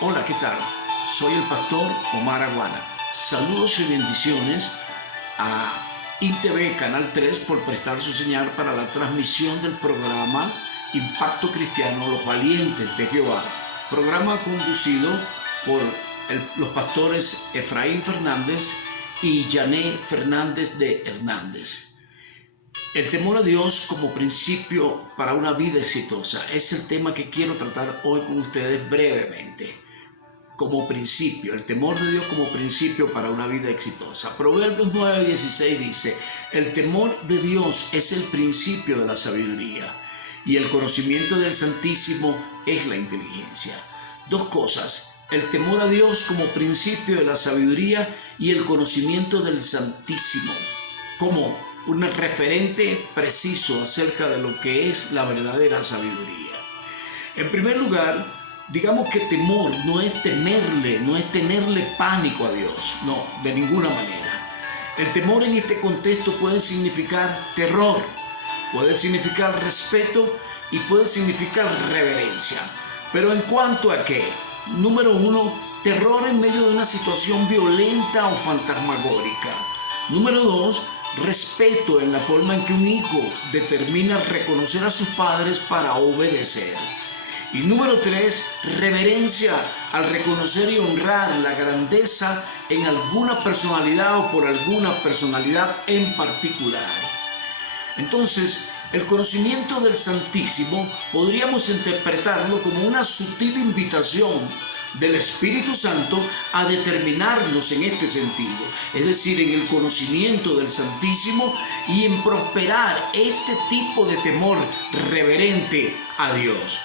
Hola, ¿qué tal? Soy el pastor Omar Aguana. Saludos y bendiciones a ITV Canal 3 por prestar su señal para la transmisión del programa Impacto Cristiano Los Valientes de Jehová, programa conducido por los pastores Efraín Fernández y Yané Fernández de Hernández. El temor a Dios como principio para una vida exitosa es el tema que quiero tratar hoy con ustedes brevemente. Como principio, el temor de Dios como principio para una vida exitosa. Proverbios 9:16 dice: el temor de Dios es el principio de la sabiduría y el conocimiento del Santísimo es la inteligencia. Dos cosas: el temor a Dios como principio de la sabiduría y el conocimiento del Santísimo como un referente preciso acerca de lo que es la verdadera sabiduría. En primer lugar, digamos que temor no es temerle, no es tenerle pánico a Dios, no, de ninguna manera. El temor en este contexto puede significar terror, puede significar respeto y puede significar reverencia. Pero ¿en cuanto a qué? Número uno, terror en medio de una situación violenta o fantasmagórica. Número dos, respeto en la forma en que un hijo determina reconocer a sus padres para obedecer. Y número tres, reverencia al reconocer y honrar la grandeza en alguna personalidad o por alguna personalidad en particular. Entonces, el conocimiento del Santísimo podríamos interpretarlo como una sutil invitación del Espíritu Santo a determinarnos en este sentido, es decir, en el conocimiento del Santísimo y en prosperar este tipo de temor reverente a Dios.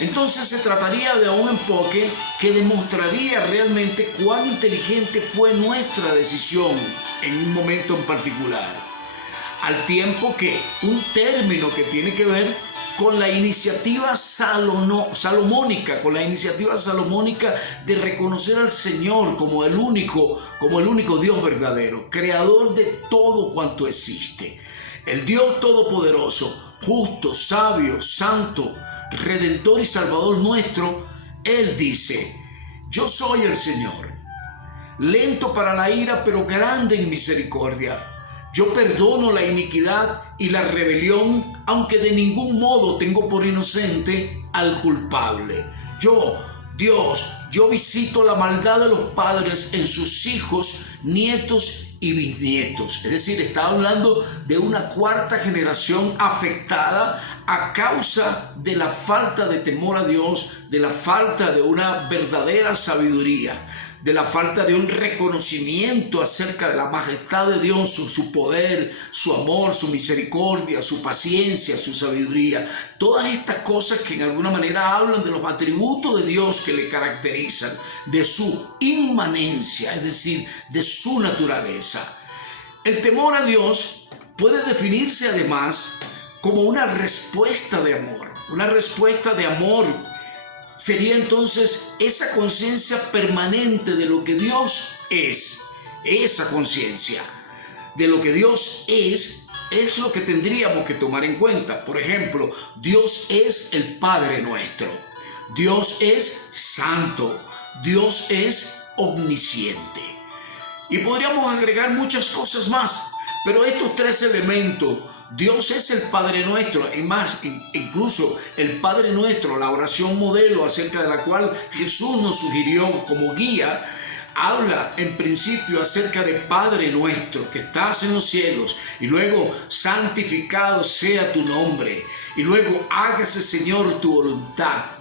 Entonces se trataría de un enfoque que demostraría realmente cuán inteligente fue nuestra decisión en un momento en particular, al tiempo que un término que tiene que ver con la iniciativa salomónica, de reconocer al Señor como el único Dios verdadero, creador de todo cuanto existe, el Dios todopoderoso, justo, sabio, santo, Redentor y Salvador nuestro. Él dice: yo soy el Señor, lento para la ira, pero grande en misericordia. Yo perdono la iniquidad y la rebelión, aunque de ningún modo tengo por inocente al culpable. Yo visito la maldad de los padres en sus hijos, nietos y bisnietos. Es decir, está hablando de una cuarta generación afectada a causa de la falta de temor a Dios, de la falta de una verdadera sabiduría, de la falta de un reconocimiento acerca de la majestad de Dios, su poder, su amor, su misericordia, su paciencia, su sabiduría. Todas estas cosas que en alguna manera hablan de los atributos de Dios que le caracterizan, de su inmanencia, es decir, de su naturaleza. El temor a Dios puede definirse además como una respuesta de amor. Una respuesta de amor sería entonces esa conciencia permanente de lo que Dios es. Esa conciencia de lo que Dios es lo que tendríamos que tomar en cuenta. Por ejemplo, Dios es el Padre nuestro. Dios es santo. Dios es omnisciente. Y podríamos agregar muchas cosas más, pero estos tres elementos: Dios es el Padre nuestro, y más, incluso el Padre nuestro, la oración modelo acerca de la cual Jesús nos sugirió como guía, habla en principio acerca de Padre nuestro que estás en los cielos, y luego santificado sea tu nombre, y luego hágase, Señor, tu voluntad,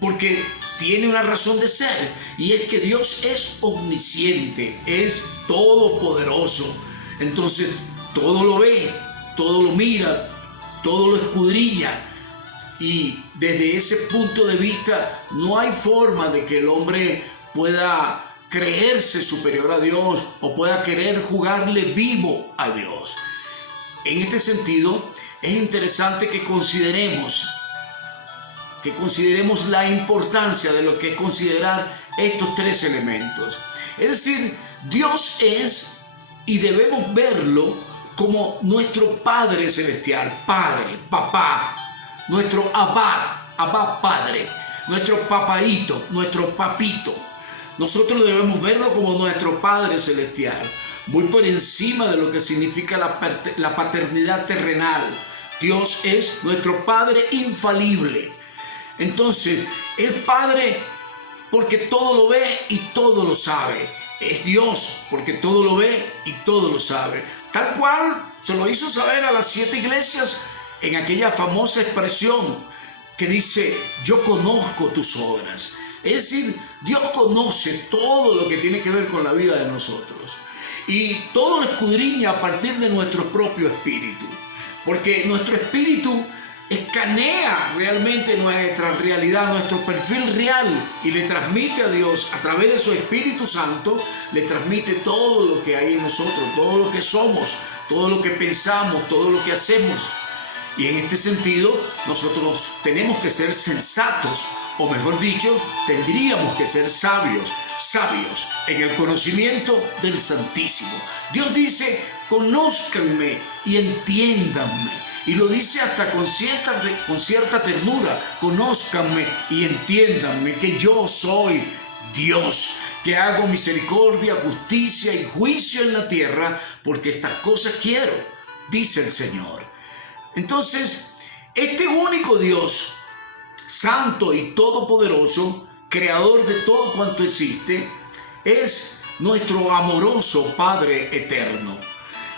porque tiene una razón de ser, y es que Dios es omnisciente, es todopoderoso. Entonces todo lo ve, todo lo mira, todo lo escudriña, y desde ese punto de vista no hay forma de que el hombre pueda creerse superior a Dios o pueda querer jugarle vivo a Dios. En este sentido, es interesante que consideremos la importancia de lo que es considerar estos tres elementos. Es decir, Dios es, y debemos verlo como nuestro Padre Celestial, Padre, Papá, nuestro Abba Padre. nuestro papaíto, nuestro papito. Nosotros debemos verlo como nuestro Padre Celestial, muy por encima de lo que significa la paternidad terrenal. Dios es nuestro Padre infalible. Entonces, es Padre porque todo lo ve y todo lo sabe. Es Dios porque todo lo ve y todo lo sabe. Tal cual se lo hizo saber a las 7 iglesias en aquella famosa expresión que dice: yo conozco tus obras. Es decir, Dios conoce todo lo que tiene que ver con la vida de nosotros. Y todo lo escudriña a partir de nuestro propio espíritu. Porque nuestro espíritu escanea realmente nuestra realidad, nuestro perfil real, y le transmite a Dios a través de su Espíritu Santo, le transmite todo lo que hay en nosotros, todo lo que somos, todo lo que pensamos, todo lo que hacemos. Y en este sentido, nosotros tenemos que ser sensatos, o mejor dicho, tendríamos que ser sabios en el conocimiento del Santísimo. Dios dice: conózcanme y entiéndanme. Y lo dice hasta con cierta ternura: conózcanme y entiéndanme que yo soy Dios, que hago misericordia, justicia y juicio en la tierra, porque estas cosas quiero, dice el Señor. Entonces, este único Dios, santo y todopoderoso, creador de todo cuanto existe, es nuestro amoroso Padre eterno,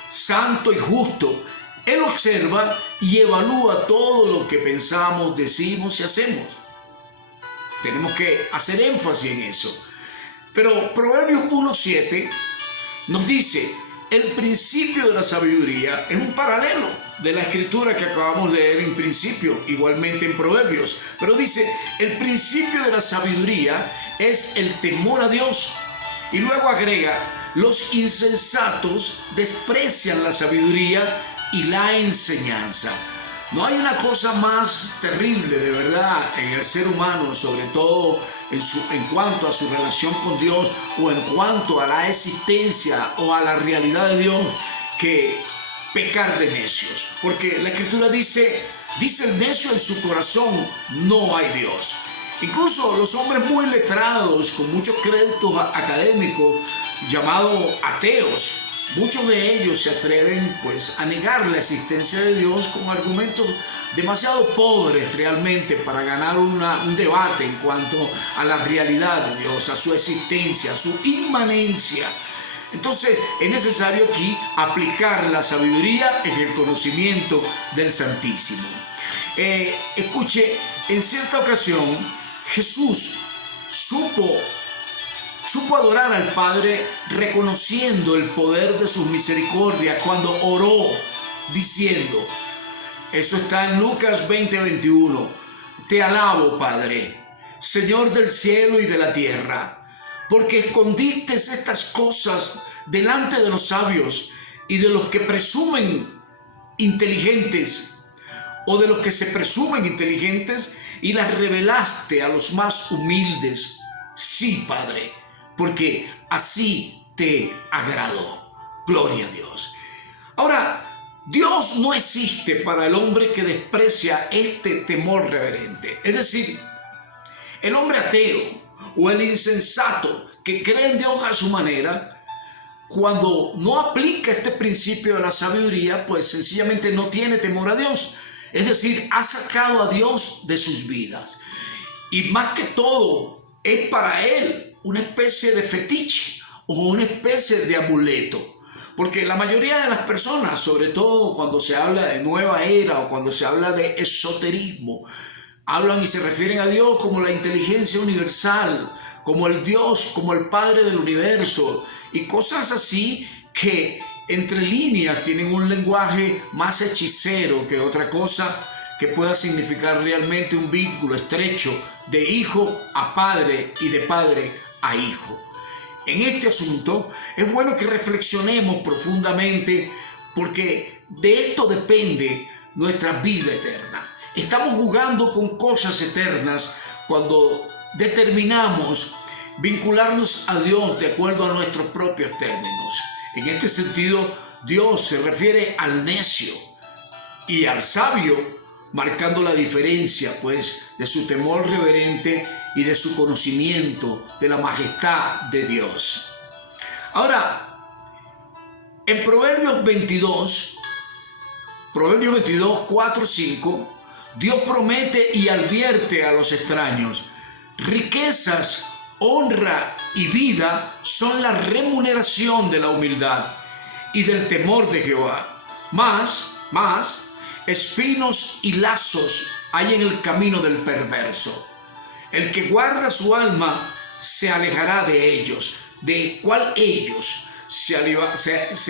santo y justo. Él observa y evalúa todo lo que pensamos, decimos y hacemos. Tenemos que hacer énfasis en eso. Pero Proverbios 1:7 nos dice: el principio de la sabiduría es un paralelo de la escritura que acabamos de leer en principio, igualmente en Proverbios. Pero dice: el principio de la sabiduría es el temor a Dios. Y luego agrega: los insensatos desprecian la sabiduría y la enseñanza. No hay una cosa más terrible, de verdad, en el ser humano, sobre todo en cuanto a su relación con Dios, o en cuanto a la existencia o a la realidad de Dios, que pecar de necios. Porque la Escritura dice el necio en su corazón: no hay Dios. Incluso los hombres muy letrados, con muchos créditos académicos, llamados ateos, muchos de ellos se atreven a negar la existencia de Dios con argumentos demasiado pobres realmente para ganar un debate en cuanto a la realidad de Dios, a su existencia, a su inmanencia. Entonces es necesario aquí aplicar la sabiduría en el conocimiento del Santísimo. Escuche, en cierta ocasión Jesús supo adorar al Padre reconociendo el poder de sus misericordias cuando oró diciendo, eso está en Lucas 20:21, te alabo, Padre, Señor del cielo y de la tierra, porque escondiste estas cosas delante de los sabios y de los que presumen inteligentes, o de los que se presumen inteligentes, y las revelaste a los más humildes. Sí, Padre, porque así te agradó. Gloria a Dios. Ahora, Dios no existe para el hombre que desprecia este temor reverente. Es decir, el hombre ateo o el insensato que cree en Dios a su manera, cuando no aplica este principio de la sabiduría, pues sencillamente no tiene temor a Dios. Es decir, ha sacado a Dios de sus vidas. Y más que todo, es para él una especie de fetiche o una especie de amuleto. Porque la mayoría de las personas, sobre todo cuando se habla de nueva era o cuando se habla de esoterismo, hablan y se refieren a Dios como la inteligencia universal, como el Dios, como el Padre del universo y cosas así que entre líneas tienen un lenguaje más hechicero que otra cosa que pueda significar realmente un vínculo estrecho de hijo a padre y de padre a hijo. En este asunto es bueno que reflexionemos profundamente, porque de esto depende nuestra vida eterna. Estamos jugando con cosas eternas cuando determinamos vincularnos a Dios de acuerdo a nuestros propios términos. En este sentido, Dios se refiere al necio y al sabio marcando la diferencia, pues, de su temor reverente y de su conocimiento de la majestad de Dios. Ahora, en Proverbios 22, 4, 5, Dios promete y advierte a los extraños: riquezas, honra y vida son la remuneración de la humildad y del temor de Jehová. Más, espinos y lazos hay en el camino del perverso. El que guarda su alma se alejará de ellos. ¿De cuál ellos? Se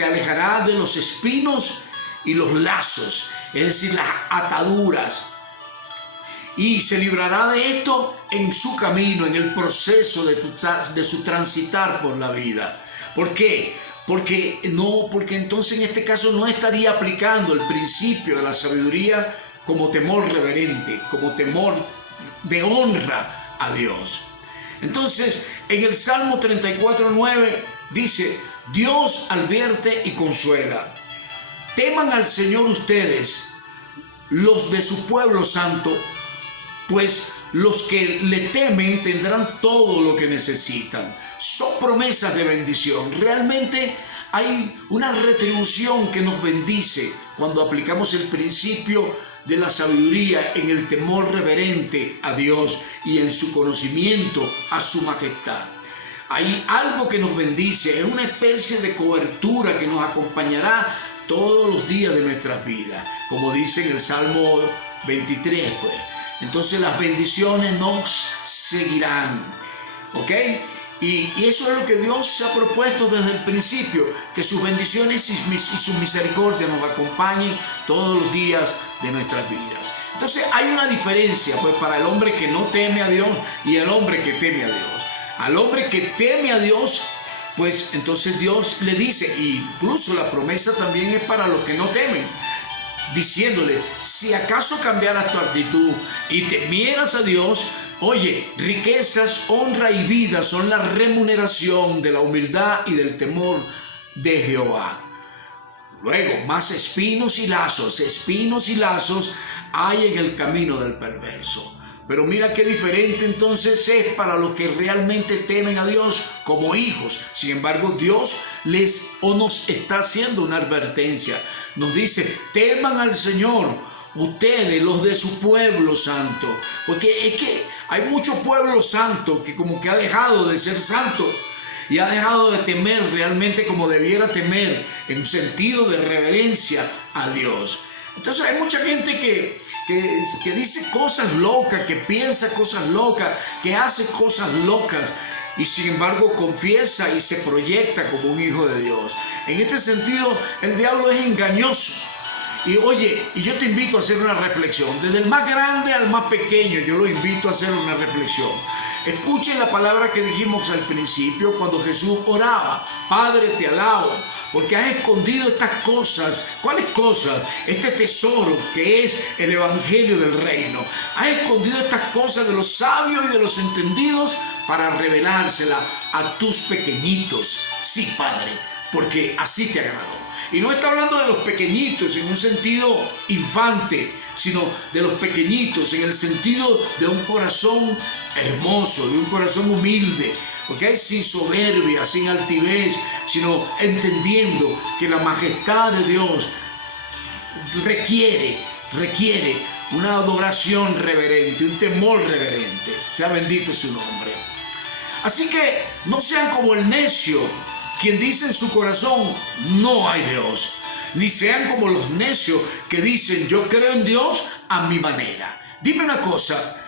alejará de los espinos y los lazos, es decir, las ataduras. Y se librará de esto en su camino, en el proceso de su transitar por la vida. ¿Por qué? Porque entonces en este caso no estaría aplicando el principio de la sabiduría como temor reverente, como temor de honra a Dios. Entonces, en el Salmo 34:9 dice: Dios advierte y consuela. Teman al Señor ustedes, los de su pueblo santo, pues los que le temen tendrán todo lo que necesitan. Son promesas de bendición. Realmente hay una retribución que nos bendice cuando aplicamos el principio de la sabiduría en el temor reverente a Dios y en su conocimiento a su majestad. Hay algo que nos bendice, es una especie de cobertura que nos acompañará todos los días de nuestras vidas, como dice en el Salmo 23, pues. Entonces las bendiciones nos seguirán, ¿ok? Y eso es lo que Dios se ha propuesto desde el principio, que sus bendiciones y su misericordia nos acompañen todos los días de nuestras vidas. Entonces hay una diferencia, pues, para el hombre que no teme a Dios y el hombre que teme a Dios. Al hombre que teme a Dios, pues entonces Dios le dice, e incluso la promesa también es para los que no temen, diciéndole: si acaso cambiaras tu actitud y temieras a Dios, oye, riquezas, honra y vida son la remuneración de la humildad y del temor de Jehová. Luego, más espinos y lazos hay en el camino del perverso. Pero mira qué diferente entonces es para los que realmente temen a Dios como hijos. Sin embargo, Dios nos está haciendo una advertencia. Nos dice: teman al Señor, ustedes, los de su pueblo santo. Porque es que hay mucho pueblo santo que como que ha dejado de ser santo y ha dejado de temer realmente como debiera temer, en un sentido de reverencia a Dios. Entonces hay mucha gente que dice cosas locas, que piensa cosas locas, que hace cosas locas, y sin embargo confiesa y se proyecta como un hijo de Dios. En este sentido, el diablo es engañoso. Y oye, y yo te invito a hacer una reflexión. Desde el más grande al más pequeño, yo lo invito a hacer una reflexión. Escuchen la palabra que dijimos al principio cuando Jesús oraba: Padre, te alabo, porque has escondido estas cosas. ¿Cuáles cosas? Este tesoro que es el evangelio del reino. Has escondido estas cosas de los sabios y de los entendidos para revelársela a tus pequeñitos. Sí, Padre, porque así te agradó. Y no está hablando de los pequeñitos en un sentido infante, sino de los pequeñitos en el sentido de un corazón hermoso, de un corazón humilde, ¿ok? Sin soberbia, sin altivez, sino entendiendo que la majestad de Dios requiere una adoración reverente, un temor reverente. Sea bendito su nombre. Así que no sean como el necio, quien dice en su corazón: no hay Dios. Ni sean como los necios que dicen: yo creo en Dios a mi manera. Dime una cosa,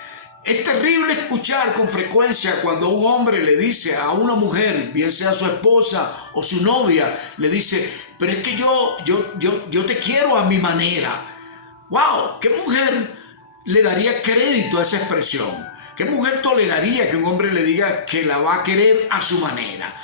es terrible escuchar con frecuencia cuando un hombre le dice a una mujer, bien sea su esposa o su novia, le dice: pero es que yo te quiero a mi manera. ¡Wow! ¿Qué mujer le daría crédito a esa expresión? ¿Qué mujer toleraría que un hombre le diga que la va a querer a su manera?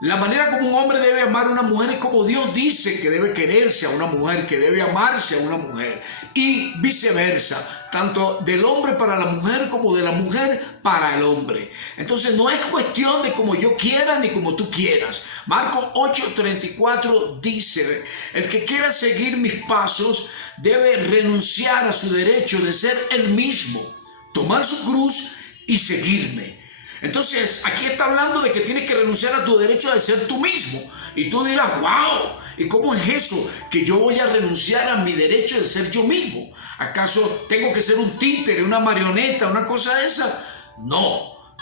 La manera como un hombre debe amar a una mujer es como Dios dice que debe quererse a una mujer, que debe amarse a una mujer, y viceversa. tanto del hombre para la mujer como de la mujer para el hombre. Entonces no es cuestión de como yo quiera ni como tú quieras. Marcos 8:34 dice: el que quiera seguir mis pasos debe renunciar a su derecho de ser él mismo, tomar su cruz y seguirme. Entonces aquí está hablando de que tienes que renunciar a tu derecho de ser tú mismo. Y tú dirás: wow, ¿y cómo es eso que yo voy a renunciar a mi derecho de ser yo mismo? ¿Acaso tengo que ser un títere, una marioneta, una cosa de esa?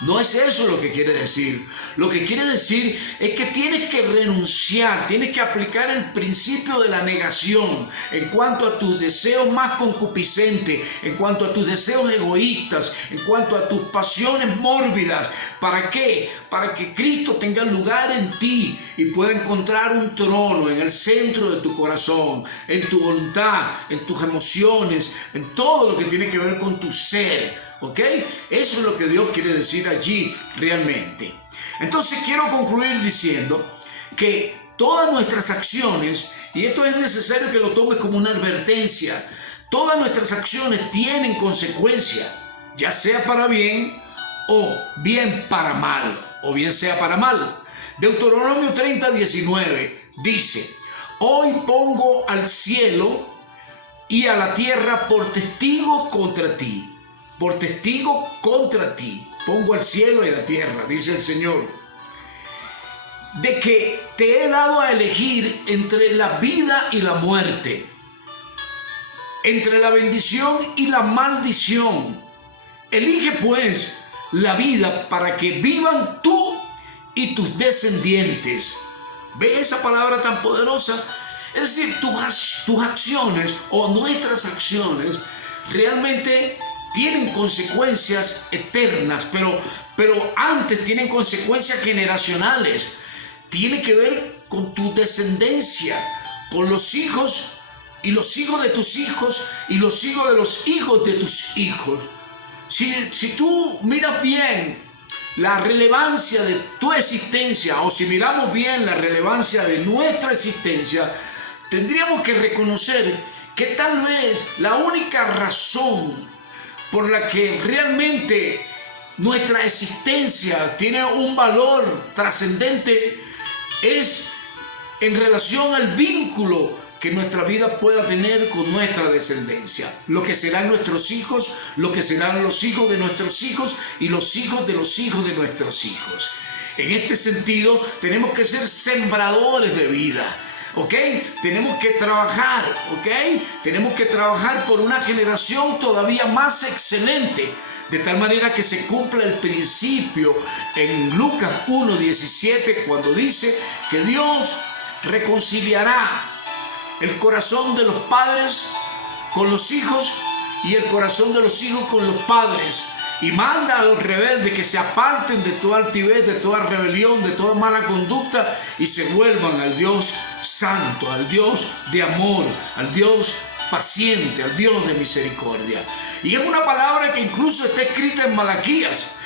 No es eso lo que quiere decir. Lo que quiere decir es que tienes que renunciar, tienes que aplicar el principio de la negación en cuanto a tus deseos más concupiscentes, en cuanto a tus deseos egoístas, en cuanto a tus pasiones mórbidas. ¿Para qué? Para que Cristo tenga lugar en ti y pueda encontrar un trono en el centro de tu corazón, en tu voluntad, en tus emociones, en todo lo que tiene que ver con tu ser. ¿Ok? Eso es lo que Dios quiere decir allí realmente. Entonces quiero concluir diciendo que todas nuestras acciones, y esto es necesario que lo tomes como una advertencia, todas nuestras acciones tienen consecuencias, ya sea para bien o bien para mal, o bien sea para mal. Deuteronomio 30:19 dice: hoy pongo al cielo y a la tierra por testigos contra ti. Por testigo contra ti, pongo al cielo y a la tierra, dice el Señor, de que te he dado a elegir entre la vida y la muerte, entre la bendición y la maldición. Elige pues la vida para que vivan tú y tus descendientes. ¿Ve esa palabra tan poderosa? Es decir, tus acciones o nuestras acciones realmente tienen consecuencias eternas, pero antes tienen consecuencias generacionales. Tiene que ver con tu descendencia, con los hijos y los hijos de tus hijos y los hijos de los hijos de tus hijos. Si tú miras bien la relevancia de tu existencia, o si miramos bien la relevancia de nuestra existencia, tendríamos que reconocer que tal vez la única razón por la que realmente nuestra existencia tiene un valor trascendente es en relación al vínculo que nuestra vida pueda tener con nuestra descendencia. Lo que serán nuestros hijos, lo que serán los hijos de nuestros hijos y los hijos de los hijos de nuestros hijos. En este sentido, tenemos que ser sembradores de vida. ¿Ok? Tenemos que trabajar, ¿ok? Tenemos que trabajar por una generación todavía más excelente, de tal manera que se cumpla el principio en Lucas 1:17, cuando dice que Dios reconciliará el corazón de los padres con los hijos y el corazón de los hijos con los padres, y manda a los rebeldes que se aparten de toda altivez, de toda rebelión, de toda mala conducta, y se vuelvan al Dios santo, al Dios de amor, al Dios paciente, al Dios de misericordia. Y es una palabra que incluso está escrita en Malaquías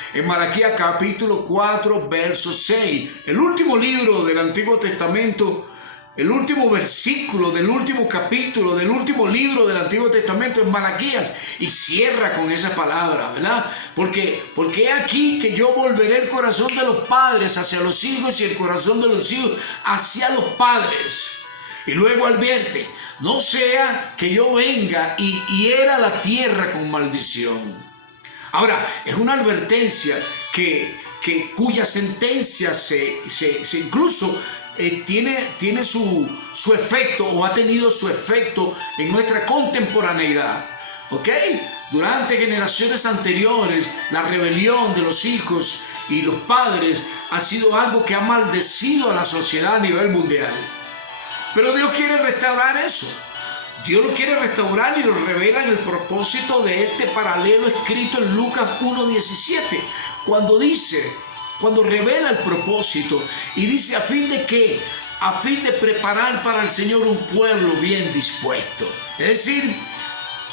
capítulo 4, verso 6, el último libro del Antiguo Testamento. El último versículo del último capítulo del último libro del Antiguo Testamento es Malaquías, y cierra con esa palabra, ¿verdad? Porque he aquí que yo volveré el corazón de los padres hacia los hijos y el corazón de los hijos hacia los padres. Y luego advierte: no sea que yo venga y hiera la tierra con maldición. Ahora, es una advertencia cuya sentencia se incluso tiene su efecto, o ha tenido su efecto en nuestra contemporaneidad. ¿Ok? Durante generaciones anteriores, la rebelión de los hijos y los padres ha sido algo que ha maldecido a la sociedad a nivel mundial. Pero Dios quiere restaurar eso. Dios lo quiere restaurar y lo revela en el propósito de este paralelo escrito en Lucas 1:17, cuando revela el propósito y dice: ¿a fin de qué? A fin de preparar para el Señor un pueblo bien dispuesto. Es decir,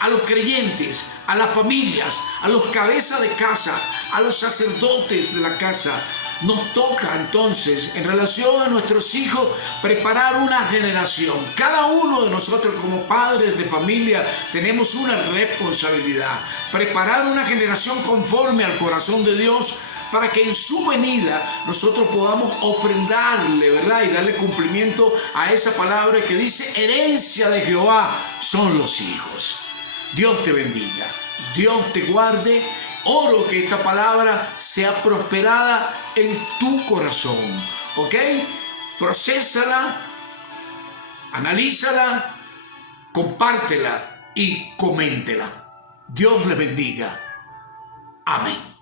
a los creyentes, a las familias, a los cabezas de casa, a los sacerdotes de la casa, nos toca entonces, en relación a nuestros hijos, preparar una generación. Cada uno de nosotros como padres de familia tenemos una responsabilidad. Preparar una generación conforme al corazón de Dios para que en su venida nosotros podamos ofrendarle, ¿verdad? Y darle cumplimiento a esa palabra que dice: herencia de Jehová son los hijos. Dios te bendiga, Dios te guarde. Oro que esta palabra sea prosperada en tu corazón, ¿ok? Procésala, analízala, compártela y coméntela. Dios les bendiga. Amén.